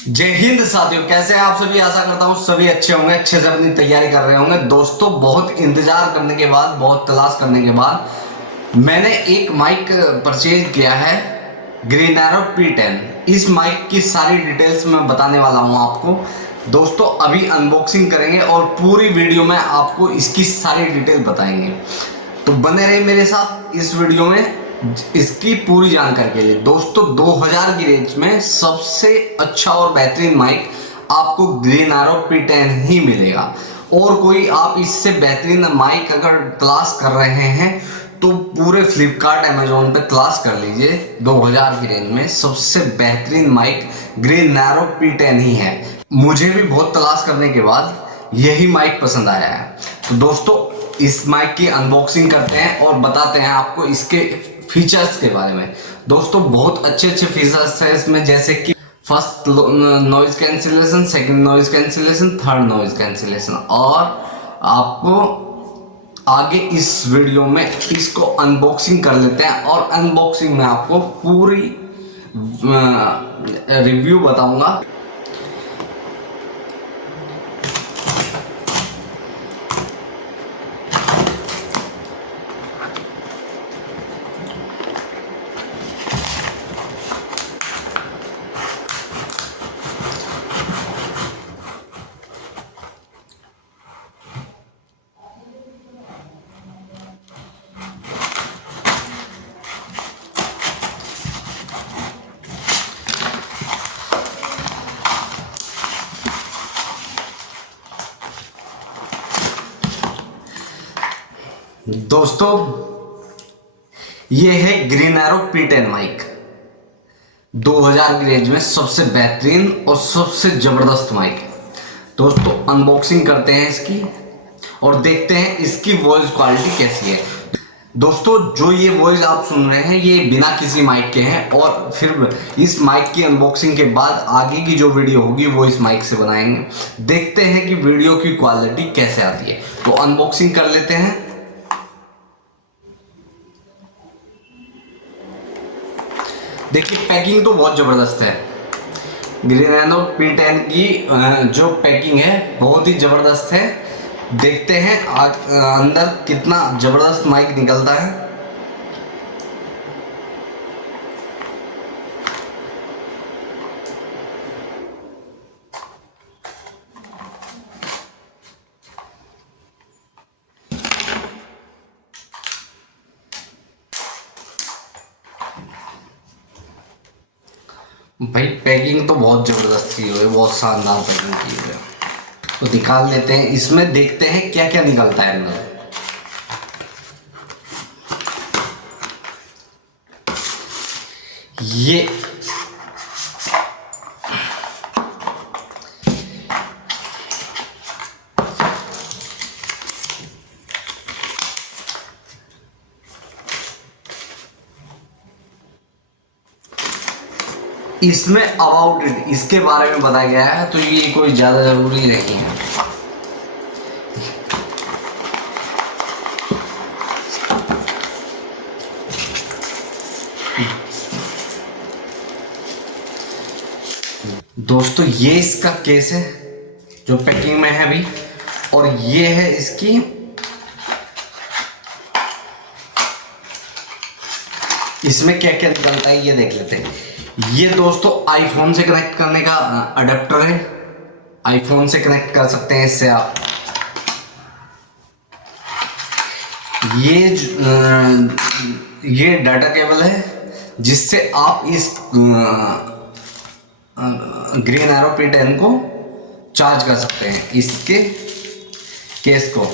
जय हिंद साथियों, कैसे हैं आप सभी। आशा करता हूँ सभी अच्छे होंगे, अच्छे से अपनी तैयारी कर रहे होंगे। दोस्तों, बहुत इंतजार करने के बाद, बहुत तलाश करने के बाद मैंने एक माइक परचेज किया है, ग्रीन एरो P10। इस माइक की सारी डिटेल्स मैं बताने वाला हूँ आपको। दोस्तों, अभी अनबॉक्सिंग करेंगे और पूरी वीडियो में आपको इसकी सारी डिटेल बताएंगे, तो बने रहे मेरे साथ इस वीडियो में इसकी पूरी जानकारी के लिए। दोस्तों, 2000 की रेंज में सबसे अच्छा और बेहतरीन माइक आपको ग्रीन एरो P10 ही मिलेगा। और कोई आप इससे बेहतरीन माइक अगर तलाश कर रहे हैं तो पूरे फ्लिपकार्ट अमेजोन पे तलाश कर लीजिए। 2000 की रेंज में सबसे बेहतरीन माइक ग्रीन एरो P10 ही है। मुझे भी बहुत तलाश करने के बाद यही माइक पसंद आया है। तो दोस्तों, इस माइक की अनबॉक्सिंग करते हैं और बताते हैं आपको इसके फीचर्स के बारे में। दोस्तों, बहुत अच्छे अच्छे फीचर्स है इसमें, जैसे कि first noise cancellation, second noise cancellation, third noise cancellation. और आपको आगे इस वीडियो में इसको अनबॉक्सिंग कर लेते हैं और अनबॉक्सिंग में आपको पूरी रिव्यू बताऊंगा। दोस्तों, ये है ग्रीन एरो P10 माइक। 2000 की रेंज में सबसे बेहतरीन और सबसे जबरदस्त माइक है। दोस्तों, अनबॉक्सिंग करते हैं इसकी और देखते हैं इसकी वॉइस क्वालिटी कैसी है। दोस्तों, जो ये वॉइस आप सुन रहे हैं ये बिना किसी माइक के हैं, और फिर इस माइक की अनबॉक्सिंग के बाद आगे की जो वीडियो होगी वो इस माइक से बनाएंगे। देखते हैं कि वीडियो की क्वालिटी कैसे आती है। तो अनबॉक्सिंग कर लेते हैं। देखिए, पैकिंग तो बहुत ज़बरदस्त है। ग्रीन एरो P10 की जो पैकिंग है बहुत ही ज़बरदस्त है। देखते हैं अंदर कितना ज़बरदस्त माइक निकलता है। भाई, पैकिंग तो बहुत ज़बरदस्त की हुई है, बहुत शानदार पैकिंग की हुई है। तो निकाल लेते हैं, इसमें देखते हैं क्या क्या निकलता है अंदर। ये इसमें अबाउट इट, इसके बारे में बताया गया है, तो ये कोई ज़्यादा ज़रूरी नहीं है। दोस्तों, ये इसका केस है जो पैकिंग में है अभी, और ये है इसकी इसमें क्या क्या निकलता है ये देख लेते हैं। ये दोस्तों आईफोन से कनेक्ट करने का अडेप्टर है। आईफोन से कनेक्ट कर सकते हैं इससे आप। ये डाटा केबल है जिससे आप इस ग्रीन एरो P10 को चार्ज कर सकते हैं, इसके केस को।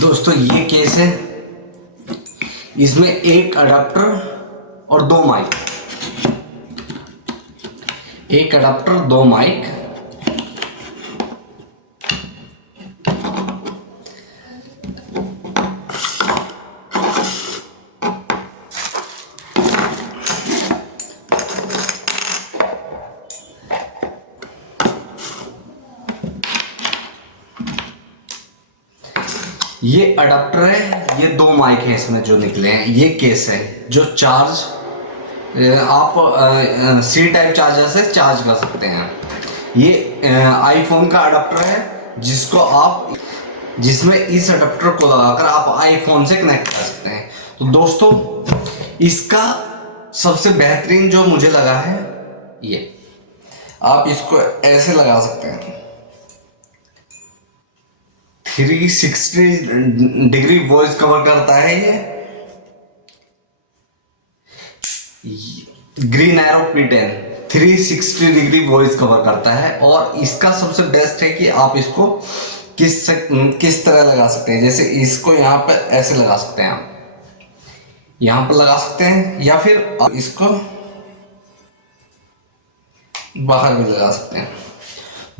दोस्तों, ये केस है, इसमें एक अडाप्टर और दो माइक, एक अडाप्टर दो माइक। ये अडाप्टर है, ये दो माइक है इसमें जो निकले हैं। ये केस है जो चार्ज आप सी टाइप चार्जर से चार्ज कर सकते हैं। ये आईफोन का अडाप्टर है जिसको आप जिसमें इस अडाप्टर को लगाकर आप आईफोन से कनेक्ट कर सकते हैं। तो दोस्तों इसका सबसे बेहतरीन जो मुझे लगा है, ये आप इसको ऐसे लगा सकते हैं, 360 डिग्री वॉइस कवर करता है। ये green arrow P10 360 degree voice cover करता है। और इसका सबसे बेस्ट है कि आप इसको किस तरह लगा सकते हैं। जैसे इसको यहाँ पे ऐसे लगा सकते हैं, आप यहाँ पर लगा सकते हैं, या फिर आप इसको बाहर भी लगा सकते हैं।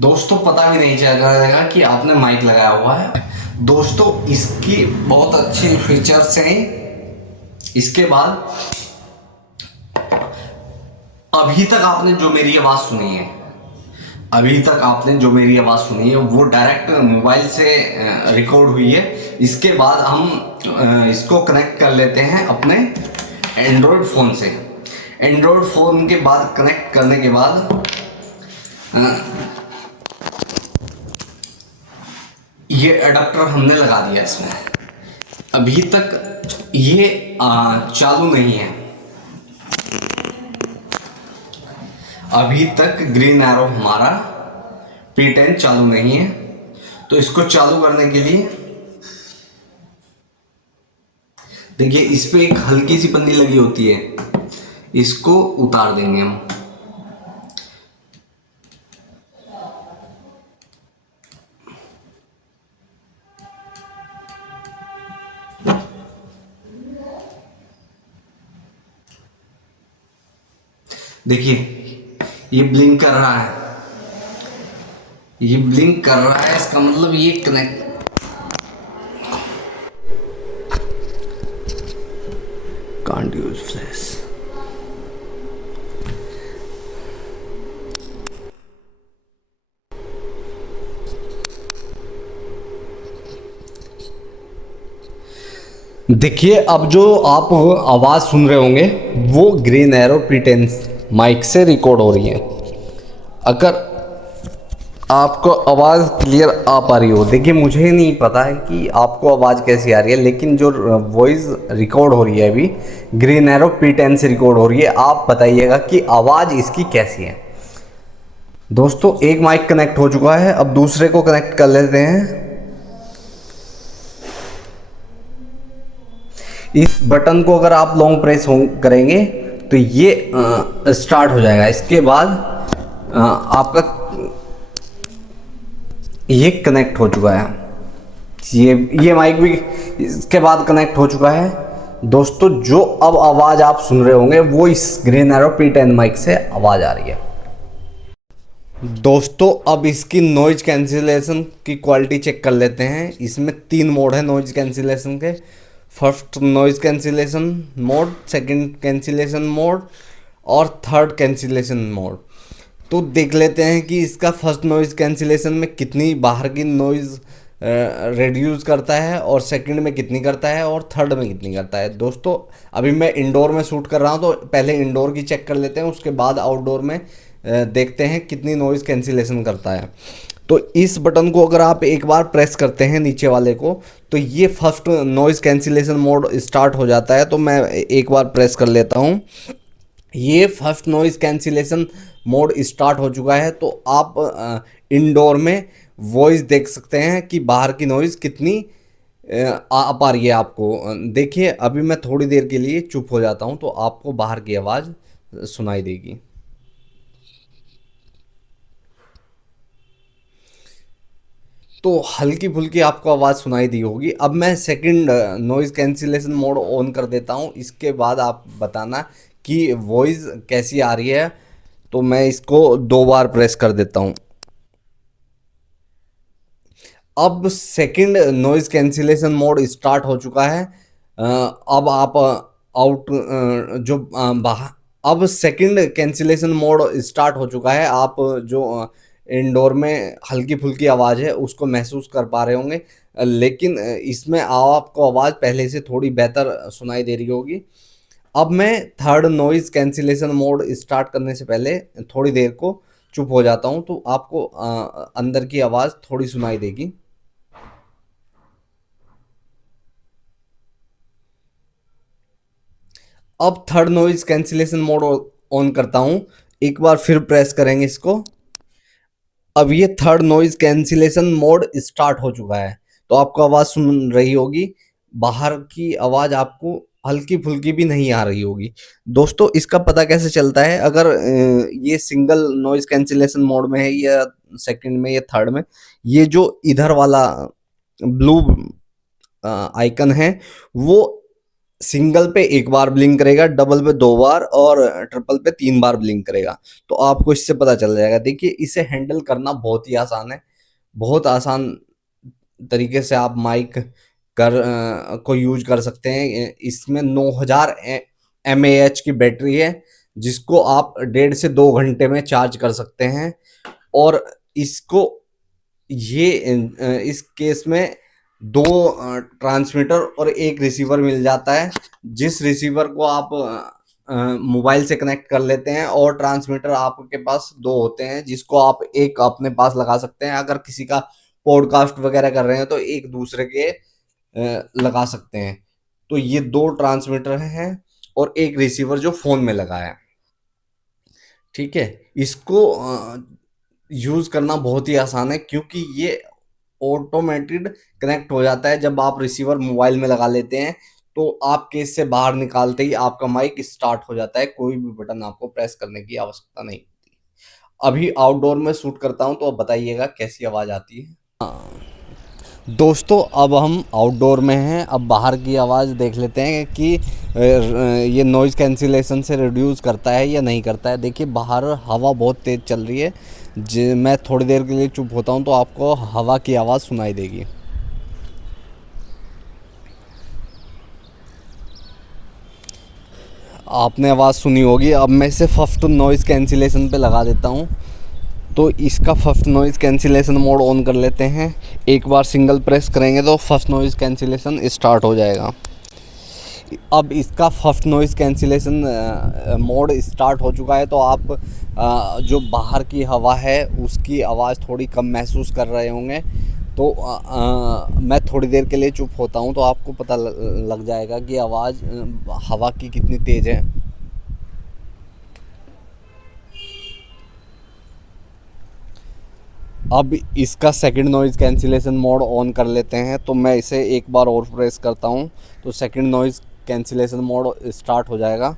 दोस्तों पता भी नहीं चलेगा कि आपने माइक लगाया हुआ है। दोस्तों इसकी बहुत अच्छी फीचर्स हैं। इसके बाद अभी तक आपने जो मेरी आवाज़ सुनी है, वो डायरेक्ट मोबाइल से रिकॉर्ड हुई है। इसके बाद हम इसको कनेक्ट कर लेते हैं अपने एंड्रॉयड फ़ोन से। एंड्रॉयड फ़ोन के बाद कनेक्ट करने के बाद ये अडाप्टर हमने लगा दिया इसमें। अभी तक ये चालू नहीं है। अभी तक ग्रीन एरो हमारा P10 चालू नहीं है। तो इसको चालू करने के लिए देखिए, इस पे एक हल्की सी पन्नी लगी होती है, इसको उतार देंगे हम। देखिए ये ब्लिंक कर रहा है, इसका मतलब ये कनेक्ट। Can't use flash. देखिए अब जो आप आवाज़ सुन रहे होंगे वो ग्रीन एरो P10 माइक से रिकॉर्ड हो रही है। अगर आपको आवाज़ क्लियर आ पा रही हो, देखिए मुझे नहीं पता है कि आपको आवाज़ कैसी आ रही है, लेकिन जो वॉइस रिकॉर्ड हो रही है अभी ग्रीन एरो P10 से रिकॉर्ड हो रही है। आप बताइएगा कि आवाज़ इसकी कैसी है। दोस्तों एक माइक कनेक्ट हो चुका है, अब दूसरे को कनेक्ट कर लेते हैं। इस बटन को अगर आप लॉन्ग प्रेस करेंगे तो ये स्टार्ट हो जाएगा। इसके बाद आपका ये कनेक्ट हो चुका है, ये माइक भी इसके बाद कनेक्ट हो चुका है। दोस्तों जो अब आवाज़ आप सुन रहे होंगे वो इस ग्रीन एरो P10 माइक से आवाज़ आ रही है। दोस्तों अब इसकी नॉइज कैंसिलेशन की क्वालिटी चेक कर लेते हैं। इसमें 3 मोड है नॉइज कैंसिलेशन के। First noise cancellation mode, second cancellation mode और थर्ड कैंसिलेशन मोड। तो देख लेते हैं कि इसका फर्स्ट नॉइज कैंसिलेशन में कितनी बाहर की नॉइज़ रिड्यूस करता है, और सेकंड में कितनी करता है, और थर्ड में कितनी करता है। दोस्तों अभी मैं इंडोर में शूट कर रहा हूं, तो पहले इंडोर की चेक कर लेते हैं, उसके बाद आउटडोर में देखते हैं कितनी नॉइज़ कैंसिलेशन करता है। तो इस बटन को अगर आप एक बार प्रेस करते हैं नीचे वाले को, तो ये first noise cancellation mode start हो जाता है। तो मैं एक बार प्रेस कर लेता हूँ। ये first noise cancellation mode start हो चुका है। तो आप इंडोर में वॉइस देख सकते हैं कि बाहर की नॉइज़ कितनी आ पा रही है आपको। देखिए अभी मैं थोड़ी देर के लिए चुप हो जाता हूँ तो आपको बाहर की आवाज़ सुनाई देगी। तो हल्की फुल्की आपको आवाज़ सुनाई दी होगी। अब मैं second noise cancellation mode on कर देता हूँ। इसके बाद आप बताना कि वॉइस कैसी आ रही है। तो मैं इसको 2 बार प्रेस कर देता हूँ। अब second noise cancellation mode start हो चुका है। अब आप अब सेकंड कैंसिलेशन मोड स्टार्ट हो चुका है। आप जो इंडोर में हल्की फुल्की आवाज़ है उसको महसूस कर पा रहे होंगे, लेकिन इसमें आपको आवाज़ पहले से थोड़ी बेहतर सुनाई दे रही होगी। अब मैं third noise cancellation mode start करने से पहले थोड़ी देर को चुप हो जाता हूँ, तो आपको अंदर की आवाज़ थोड़ी सुनाई देगी। अब third noise cancellation mode on करता हूँ, एक बार फिर प्रेस करेंगे इसको। अब ये third noise cancellation mode start हो चुका है, तो आपको आवाज़ सुन रही होगी, बाहर की आवाज़ आपको हल्की-फुल्की भी नहीं आ रही होगी। दोस्तों इसका पता कैसे चलता है, अगर ये सिंगल नॉइज़ कैंसिलेशन मोड में है या सेकंड में या थर्ड में, ये जो इधर वाला ब्लू आइकन है, वो सिंगल पे एक बार ब्लिंक करेगा, डबल पे 2 बार और ट्रिपल पे 3 बार ब्लिंक करेगा। तो आपको इससे पता चल जाएगा। देखिए इसे हैंडल करना बहुत ही आसान है। बहुत आसान तरीके से आप माइक को यूज़ कर सकते हैं। इसमें 9000 एमएएच की बैटरी है, जिसको आप 1.5 से 2 घंटे में चार्ज कर सकते हैं। और इसको इस केस में 2 ट्रांसमीटर और 1 रिसीवर मिल जाता है। जिस रिसीवर को आप मोबाइल से कनेक्ट कर लेते हैं, और ट्रांसमीटर आपके पास 2 होते हैं, जिसको आप एक अपने पास लगा सकते हैं। अगर किसी का पॉडकास्ट वगैरह कर रहे हैं तो एक दूसरे के लगा सकते हैं। तो ये 2 ट्रांसमीटर हैं और 1 रिसीवर जो फ़ोन में लगा है। ठीक है? इसको यूज़ करना बहुत ही आसान है, क्योंकि ये ऑटोमेटेड कनेक्ट हो जाता है। जब आप रिसीवर मोबाइल में लगा लेते हैं, तो आप केस से बाहर निकालते ही आपका माइक स्टार्ट हो जाता है। कोई भी बटन आपको प्रेस करने की आवश्यकता नहीं होती। अभी आउटडोर में शूट करता हूँ, तो अब बताइएगा कैसी आवाज़ आती है। दोस्तों अब हम आउटडोर में हैं। अब बाहर की आवाज़ देख लेते हैं कि ये नॉइज़ कैंसिलेशन से रिड्यूस करता है या नहीं करता है। देखिए बाहर हवा बहुत तेज़ चल रही है। मैं थोड़ी देर के लिए चुप होता हूँ, तो आपको हवा की आवाज़ सुनाई देगी। आपने आवाज़ सुनी होगी। अब मैं इसे फर्स्ट नॉइज़ कैंसिलेशन पे लगा देता हूँ, तो इसका first noise cancellation mode on कर लेते हैं। एक बार सिंगल प्रेस करेंगे तो फर्स्ट नॉइज़ कैंसिलेशन स्टार्ट हो जाएगा। अब इसका first noise cancellation mode start हो चुका है, तो आप जो बाहर की हवा है उसकी आवाज़ थोड़ी कम महसूस कर रहे होंगे। तो मैं थोड़ी देर के लिए चुप होता हूँ, तो आपको पता लग जाएगा कि आवाज़ हवा की कितनी तेज़ है। अब इसका second noise cancellation mode on कर लेते हैं, तो मैं इसे एक बार और प्रेस करता हूँ, तो second noise cancellation mode start हो जाएगा।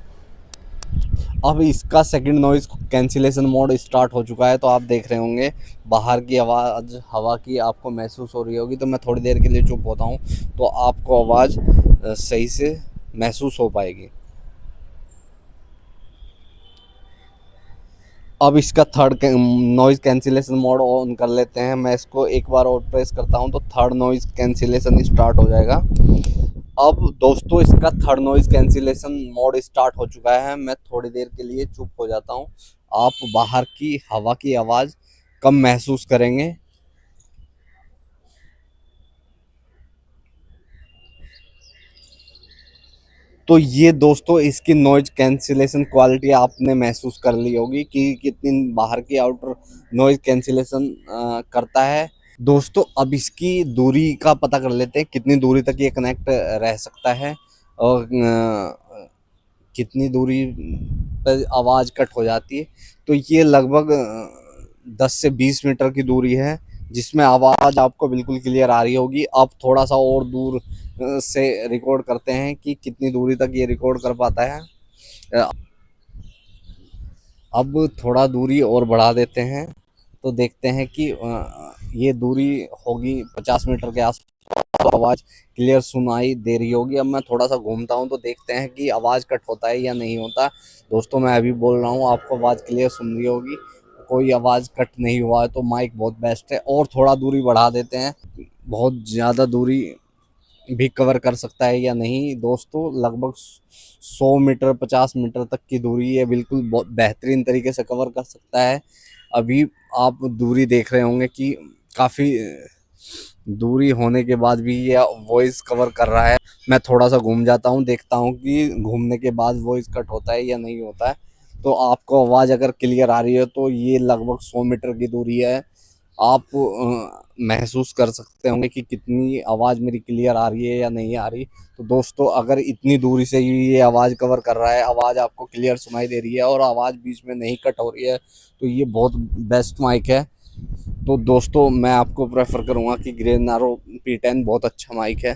अब इसका second noise cancellation mode start हो चुका है, तो आप देख रहे होंगे बाहर की आवाज़ हवा की आपको महसूस हो रही होगी। तो मैं थोड़ी देर के लिए चुप होता हूँ, तो आपको आवाज़ सही से महसूस हो पाएगी। अब इसका third noise cancellation mode on कर लेते हैं। मैं इसको एक बार और प्रेस करता हूँ, तो थर्ड नॉइज़ कैंसिलेशन स्टार्ट हो जाएगा। अब दोस्तों इसका third noise cancellation mode start हो चुका है। मैं थोड़ी देर के लिए चुप हो जाता हूँ। आप बाहर की हवा की आवाज़ कम महसूस करेंगे। तो ये दोस्तों इसकी नॉइज़ कैंसिलेशन क्वालिटी आपने महसूस कर ली होगी कि कितनी बाहर की आउटर नॉइज़ कैंसिलेशन करता है। दोस्तों अब इसकी दूरी का पता कर लेते हैं, कितनी दूरी तक ये कनेक्ट रह सकता है, और कितनी दूरी पर आवाज़ कट हो जाती है। तो ये लगभग 10 से 20 मीटर की दूरी है, जिसमें आवाज़ आपको बिल्कुल क्लियर आ रही होगी। अब थोड़ा सा और दूर से रिकॉर्ड करते हैं कि कितनी दूरी तक ये रिकॉर्ड कर पाता है। अ, अब थोड़ा दूरी और बढ़ा देते हैं, तो देखते हैं कि ये दूरी होगी 50 मीटर के आस। तो आवाज़ क्लियर सुनाई दे रही होगी। अब मैं थोड़ा सा घूमता हूँ, तो देखते हैं कि आवाज़ कट होता है या नहीं होता। दोस्तों मैं अभी बोल रहा हूँ, आपको आवाज़ क्लियर सुन रही होगी, कोई आवाज़ कट नहीं हुआ है, तो माइक बहुत बेस्ट है। और थोड़ा दूरी बढ़ा देते हैं, बहुत ज़्यादा दूरी भी कवर कर सकता है या नहीं दोस्तों। लगभग 100 मीटर 50 मीटर तक की दूरी ये बिल्कुल बेहतरीन तरीके से कवर कर सकता है। अभी आप दूरी देख रहे होंगे कि काफ़ी दूरी होने के बाद भी ये वॉइस कवर कर रहा है। मैं थोड़ा सा घूम जाता हूँ, देखता हूँ कि घूमने के बाद वॉइस कट होता है या नहीं होता है। तो आपको आवाज़ अगर क्लियर आ रही है तो ये लगभग 100 मीटर की दूरी है। आप महसूस कर सकते होंगे कि कितनी आवाज़ मेरी क्लियर आ रही है या नहीं आ रही। तो दोस्तों अगर इतनी दूरी से ही ये आवाज़ कवर कर रहा है, आवाज़ आपको क्लियर सुनाई दे रही है और आवाज़ बीच में नहीं कट हो रही है, तो ये बहुत बेस्ट माइक है। तो दोस्तों मैं आपको प्रेफर करूँगा कि ग्रे नारो P10 बहुत अच्छा माइक है।